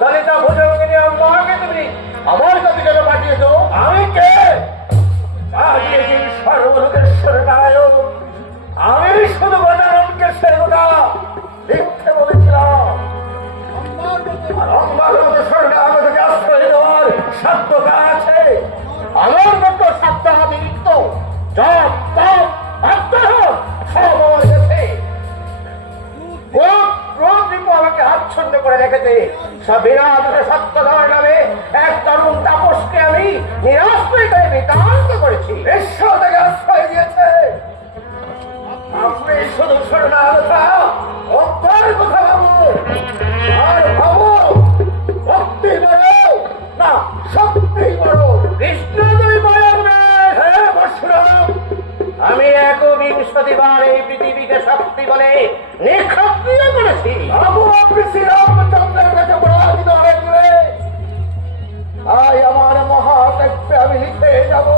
ললিতা ভুজঙ্গিনী আম্মাকে তুমি আমার কাছে কেন পাঠিয়েছ? আমি কে? পাঠিয়েছি সর্বলোকেশ্বর নারায়ণ। আমি শুধু গজাননকে সেবতা লিখতে বলেছিলাম। আর আমার মতো স্বর্গে আমাকে আশ্রয় দেওয়ার সাধ্য কার আছে? আমার মতো সাধ্য অতিরিক্ত জপ তপ আত্মহত্যা সব আমার কাছে। আমাকে আচ্ছন্ন করে রেখেছে। সব বিরাট সত্য দেওয়ার নামে এক তরুণ তাপসকে আমি নিরাশ্রয় করে বিতাড়িত করেছি। ঈশ্বর তাকে আশ্রয় দিয়েছে। আপনি শুধু শোনা কথা অন্তর কথা ভাবো আর ভাবো ভক্তি বড় না শক্তি বড়। কৃষ্ণ তুমি বলবে হ্যাঁ বৎসরাম, আমি একবিংশতিবার এই পৃথিবীকে শক্তি বলে নিঃক্ষত্রিয় করেছি। বাবু আপনি শ্রীরামচন্দ্রের কাছে পরাজিত হয়েছিলেন, তাই আমার মহাকাব্যে আমি লিখে যাব